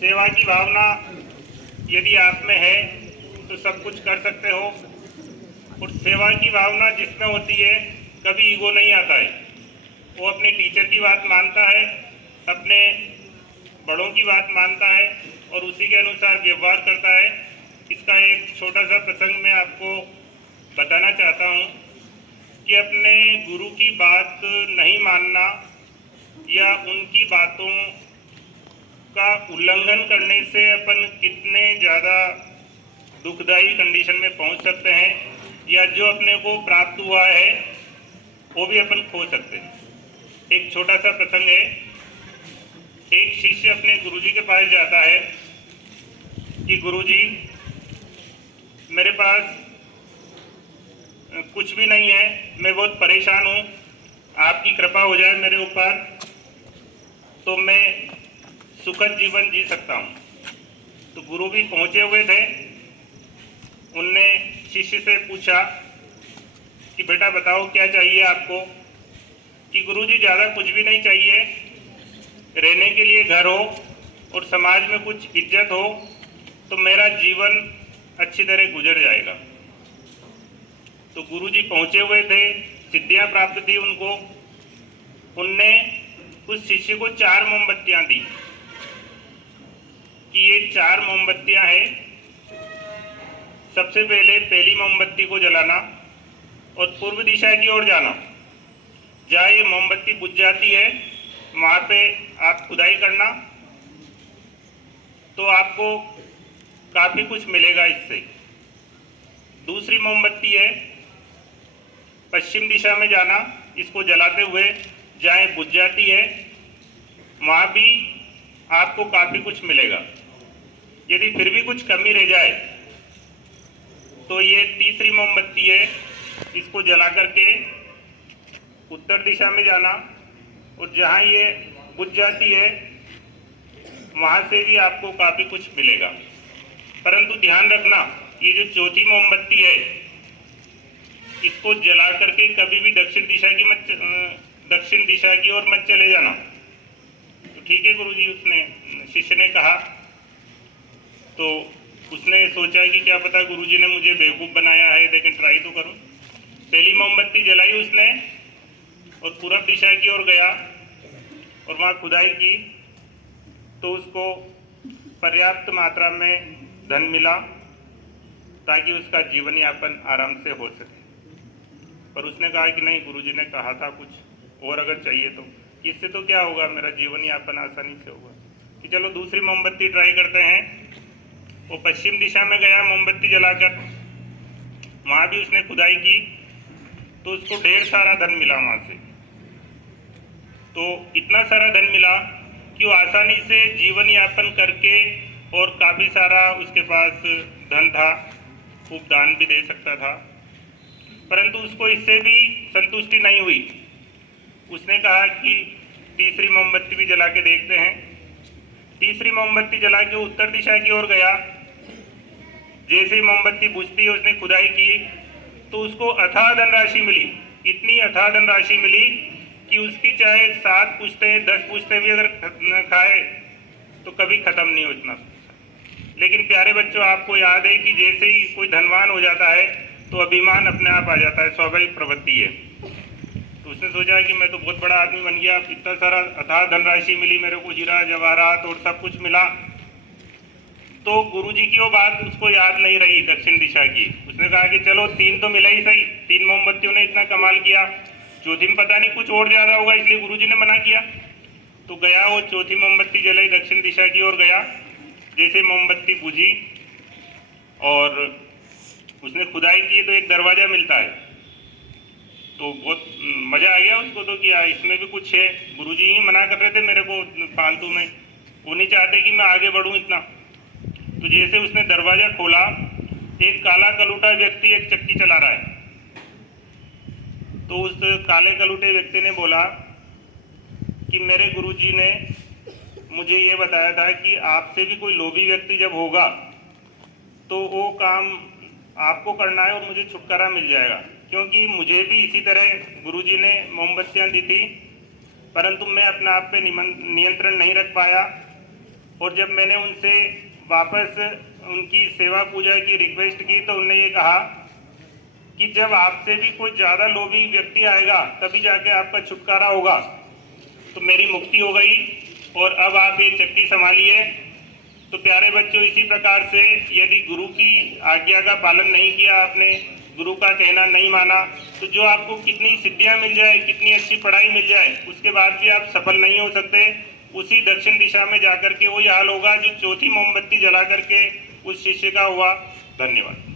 सेवा की भावना यदि आप में है तो सब कुछ कर सकते हो। और सेवा की भावना जिसमें होती है कभी ईगो नहीं आता है। वो अपने टीचर की बात मानता है, अपने बड़ों की बात मानता है और उसी के अनुसार व्यवहार करता है। इसका एक छोटा सा प्रसंग मैं आपको बताना चाहता हूँ कि अपने गुरु की बात नहीं मानना या उनकी बातों का उल्लंघन करने से अपन कितने ज़्यादा दुखदायी कंडीशन में पहुंच सकते हैं, या जो अपने को प्राप्त हुआ है वो भी अपन खो सकते हैं। एक छोटा सा प्रसंग है। एक शिष्य अपने गुरुजी के पास जाता है कि गुरुजी, मेरे पास कुछ भी नहीं है, मैं बहुत परेशान हूँ, आपकी कृपा हो जाए मेरे ऊपर तो मैं सुखद जीवन जी सकता हूँ। तो गुरु भी पहुँचे हुए थे। उनने शिष्य से पूछा कि बेटा बताओ क्या चाहिए आपको। कि गुरुजी ज़्यादा कुछ भी नहीं चाहिए, रहने के लिए घर हो और समाज में कुछ इज्जत हो तो मेरा जीवन अच्छी तरह गुजर जाएगा। तो गुरुजी पहुँचे हुए थे, सिद्धियाँ प्राप्त थी उनको। उनने उस शिष्य को 4 मोमबत्तियाँ दी कि ये 4 मोमबत्तियाँ हैं। सबसे पहले पहली मोमबत्ती को जलाना और पूर्व दिशा की ओर जाना। जहाँ ये मोमबत्ती बुझ जाती है वहाँ पे आप खुदाई करना तो आपको काफ़ी कुछ मिलेगा इससे। दूसरी मोमबत्ती है पश्चिम दिशा में जाना, इसको जलाते हुए जहाँ बुझ जाती है वहाँ भी आपको काफ़ी कुछ मिलेगा। यदि फिर भी कुछ कमी रह जाए तो ये तीसरी मोमबत्ती है, इसको जला करके उत्तर दिशा में जाना और जहाँ ये बुझ जाती है वहाँ से भी आपको काफ़ी कुछ मिलेगा। परंतु ध्यान रखना, ये जो चौथी मोमबत्ती है इसको जला करके कभी भी दक्षिण दिशा की ओर मत चले जाना। तो ठीक है गुरुजी, उसने शिष्य ने कहा। तो उसने सोचा कि क्या पता गुरुजी ने मुझे बेवकूफ़ बनाया है, लेकिन ट्राई तो करूं। पहली मोमबत्ती जलाई उसने और पूरब दिशा की ओर गया और वहाँ खुदाई की तो उसको पर्याप्त मात्रा में धन मिला ताकि उसका जीवन यापन आराम से हो सके। पर उसने कहा कि नहीं, गुरुजी ने कहा था कुछ और अगर चाहिए तो। इससे तो क्या होगा, मेरा जीवन यापन आसानी से होगा। कि चलो दूसरी मोमबत्ती ट्राई करते हैं। वो पश्चिम दिशा में गया मोमबत्ती जलाकर, वहाँ भी उसने खुदाई की तो उसको ढेर सारा धन मिला वहाँ से। तो इतना सारा धन मिला कि वो आसानी से जीवन यापन करके और काफ़ी सारा उसके पास धन था, खूब दान भी दे सकता था। परंतु उसको इससे भी संतुष्टि नहीं हुई। उसने कहा कि तीसरी मोमबत्ती भी जला के देखते हैं। तीसरी मोमबत्ती जला के उत्तर दिशा की ओर गया। जैसे ही मोमबत्ती बुझती है उसने खुदाई की तो उसको अथाह धनराशि मिली। इतनी अथाह धनराशि मिली कि उसकी चाहे 7 पुश्ते 10 पुश्ते भी अगर खाए तो कभी ख़त्म नहीं हो इतना। लेकिन प्यारे बच्चों, आपको याद है कि जैसे ही कोई धनवान हो जाता है तो अभिमान अपने आप आ जाता है, स्वाभाविक प्रवृत्ति है। तो उसने सोचा कि मैं तो बहुत बड़ा आदमी बन गया, इतना सारा अथाह धनराशि मिली मेरे को, हीरा जवाहरात और सब कुछ मिला। तो गुरुजी की वो बात उसको याद नहीं रही दक्षिण दिशा की। उसने कहा कि चलो 3 तो मिला ही सही, 3 मोमबत्तियों ने इतना कमाल किया, चौथी में पता नहीं कुछ और ज़्यादा होगा इसलिए गुरुजी ने मना किया। तो गया, वो चौथी मोमबत्ती जलाई, दक्षिण दिशा की ओर गया। जैसे मोमबत्ती बुझी और उसने खुदाई की तो एक दरवाज़ा मिलता है। तो बहुत मज़ा आ गया उसको तो कि इसमें भी कुछ है। गुरुजी ही मना कर रहे थे मेरे को फालतू में, वो नहीं चाहते कि मैं आगे बढ़ूँ इतना। तो जैसे उसने दरवाज़ा खोला, एक काला कलूटा व्यक्ति एक चक्की चला रहा है। तो उस काले कलूटे व्यक्ति ने बोला कि मेरे गुरुजी ने मुझे ये बताया था कि आपसे भी कोई लोभी व्यक्ति जब होगा तो वो काम आपको करना है और मुझे छुटकारा मिल जाएगा। क्योंकि मुझे भी इसी तरह गुरुजी ने मोमबत्तियाँ दी थी, परंतु मैं अपने आप पे नियंत्रण नहीं रख पाया और जब मैंने उनसे वापस उनकी सेवा पूजा की रिक्वेस्ट की तो उन्होंने ये कहा कि जब आपसे भी कोई ज़्यादा लोभी व्यक्ति आएगा तभी जाके आपका छुटकारा होगा। तो मेरी मुक्ति हो गई और अब आप ये चक्की संभालिए। तो प्यारे बच्चों, इसी प्रकार से यदि गुरु की आज्ञा का पालन नहीं किया आपने, गुरु का कहना नहीं माना, तो जो आपको कितनी सिद्धियां मिल जाए, कितनी अच्छी पढ़ाई मिल जाए, उसके बाद भी आप सफल नहीं हो सकते। उसी दक्षिण दिशा में जाकर के वही हाल होगा जो चौथी मोमबत्ती जला करके उस शिष्य का हुआ। धन्यवाद।